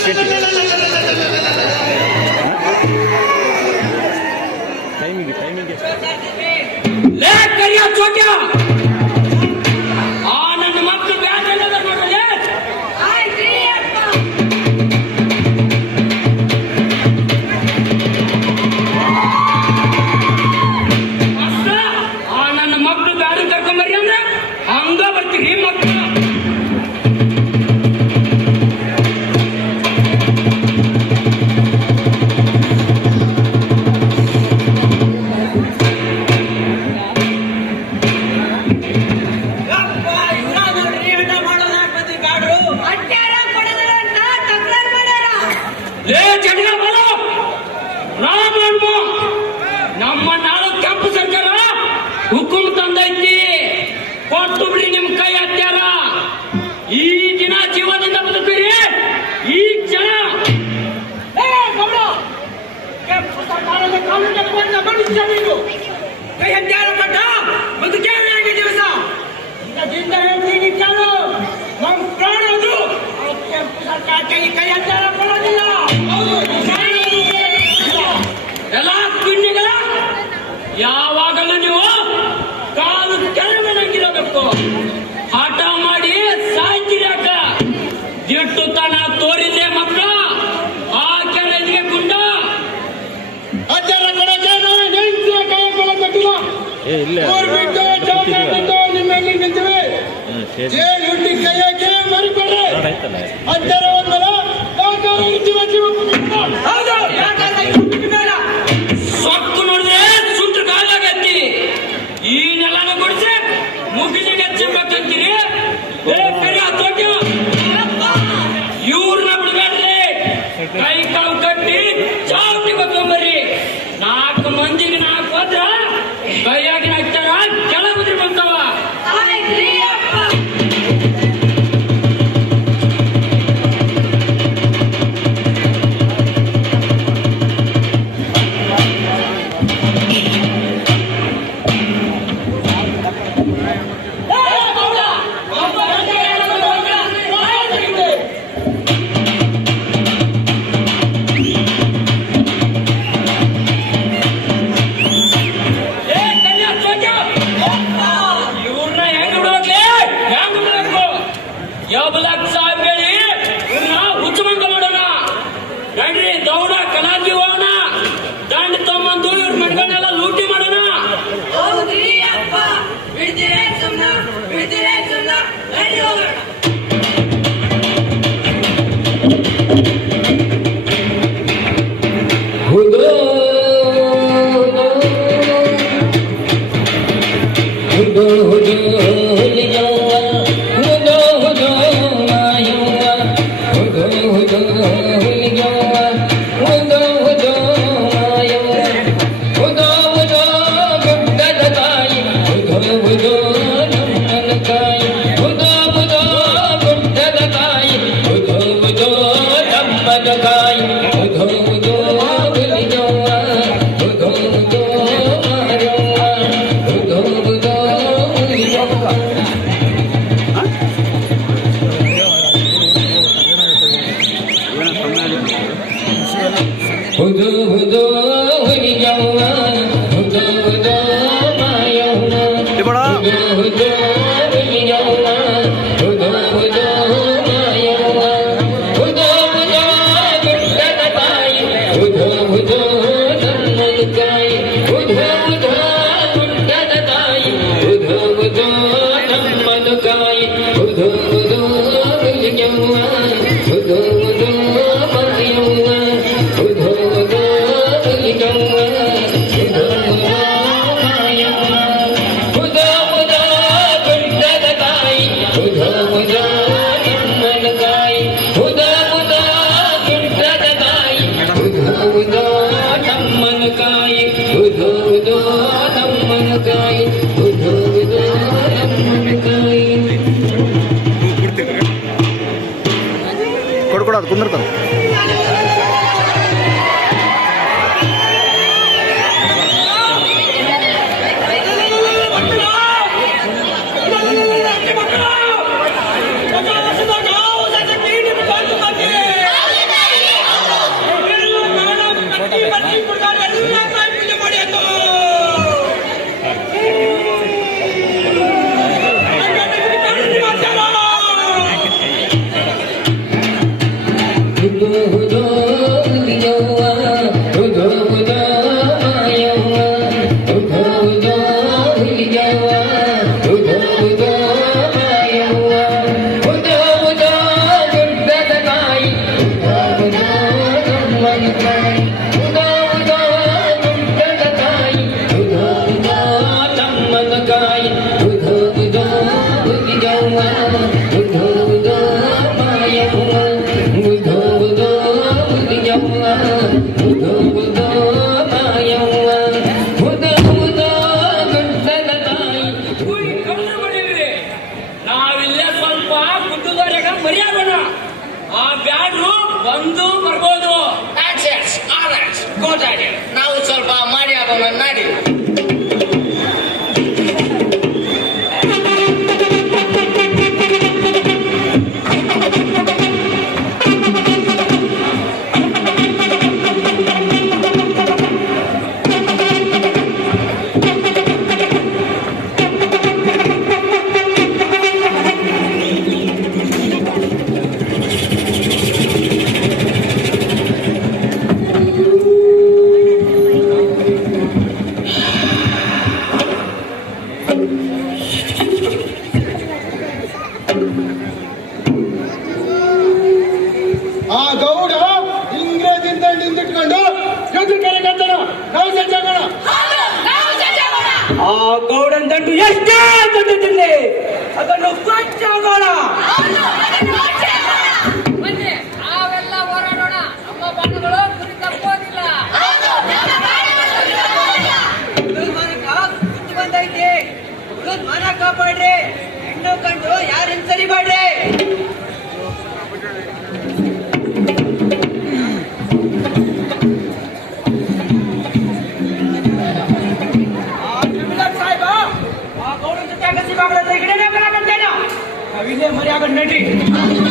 City timing timing લે કર્યા ચોટ્યા ಜಿಂದ ಹೇಳ್ತೀನಿ ಕೇಳು ನಮ್ಮ ಪ್ರಾಣದು ಕೆಂಪು ಸರ್ಕಾರಕ್ಕೆ ಕೈ ಅಂತಾರ ಕೈಯಾಕಿ ಮರಿಬೇಡ್ರಿ ಅಂತಾರೆ ಒಂದಲ್ಲ. पुनर्तन ಆ ಗೌಡ ಇಂಗ್ರೇಜಿಂದ ನಿಂತುಕೊಂಡು ಯುದ್ಧ ಕರೆಗಂತನ ನಾವು ಸಜ್ಜಾಗೋಣ ಆ ಗೌಡನ ದಂಡು ಎಷ್ಟೇ ದೊಡ್ಡದಿರಲಿ ಅದನ್ನು ಕೊಚ್ಚಾಗೋಣ ಕಾಪಾಡ್ರಿ. ಹೆಣ್ಣು ಕಂಡು ಯಾರನ್ನ ಸರಿ ಮಾಡ್ರಿ प्रयागढ़ नेटी।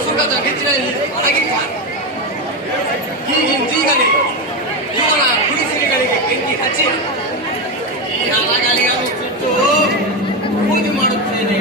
ಸರ್ಕಾರದ ಗೆಜ್ಜಿನಲ್ಲಿ ಅಡಗಿದ್ದಾರೆ ಈಗಿಂದೀಗಲೇ ಇವರ ಗುಡಿಸಿಲಿಗಳಿಗೆ ಬೆಂಕಿ ಹಚ್ಚಿ ಈ ಹಣಗಾಲಿಯನ್ನು ಸುಟ್ಟು ಪೂಜೆ ಮಾಡುತ್ತೇನೆ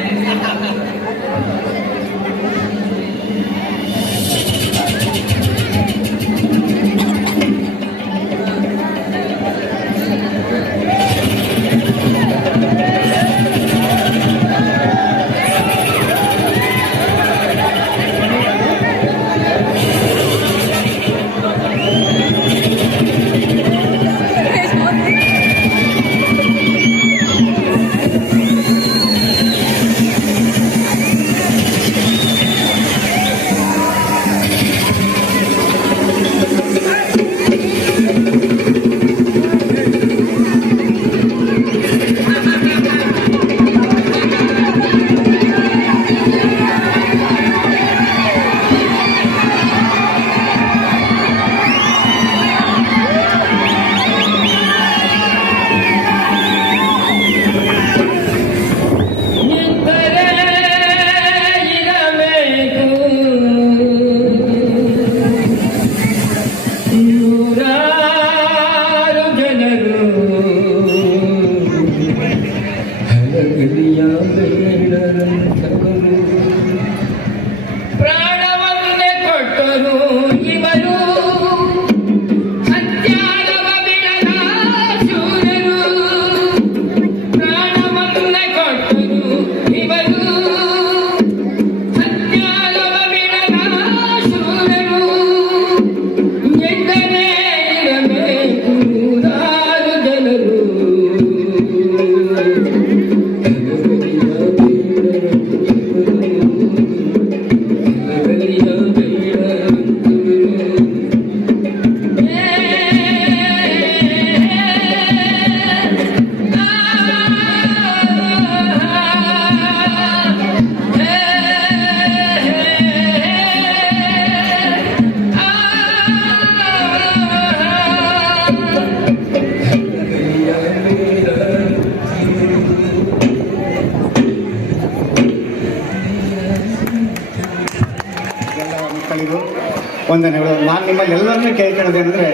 ನಾನು ನಿಮ್ಮಲ್ಲಿ ಎಲ್ಲರನ್ನೂ ಕೇಳ್ಕೊಳ್ಳೋದು ಅಂದರೆ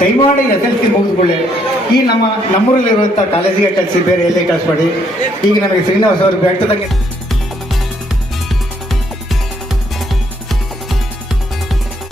ದಯಮಾಡಿ ಎಸ್ ಎಲ್ ಸಿ ಮುಗಿಸ್ಕೊಳ್ಳಿ. ಈ ನಮ್ಮ ನಮ್ಮೂರಲ್ಲಿರುವಂಥ ಕಾಲೇಜಿಗೆ ಕಳಿಸಿ, ಬೇರೆ ಎಲ್ಲೇ ಕಳಿಸ್ಬೇಡಿ. ಈಗ ನಮಗೆ ಶ್ರೀನಿವಾಸ್ ಅವರು ಬೆಟ್ಟದಂಗೆ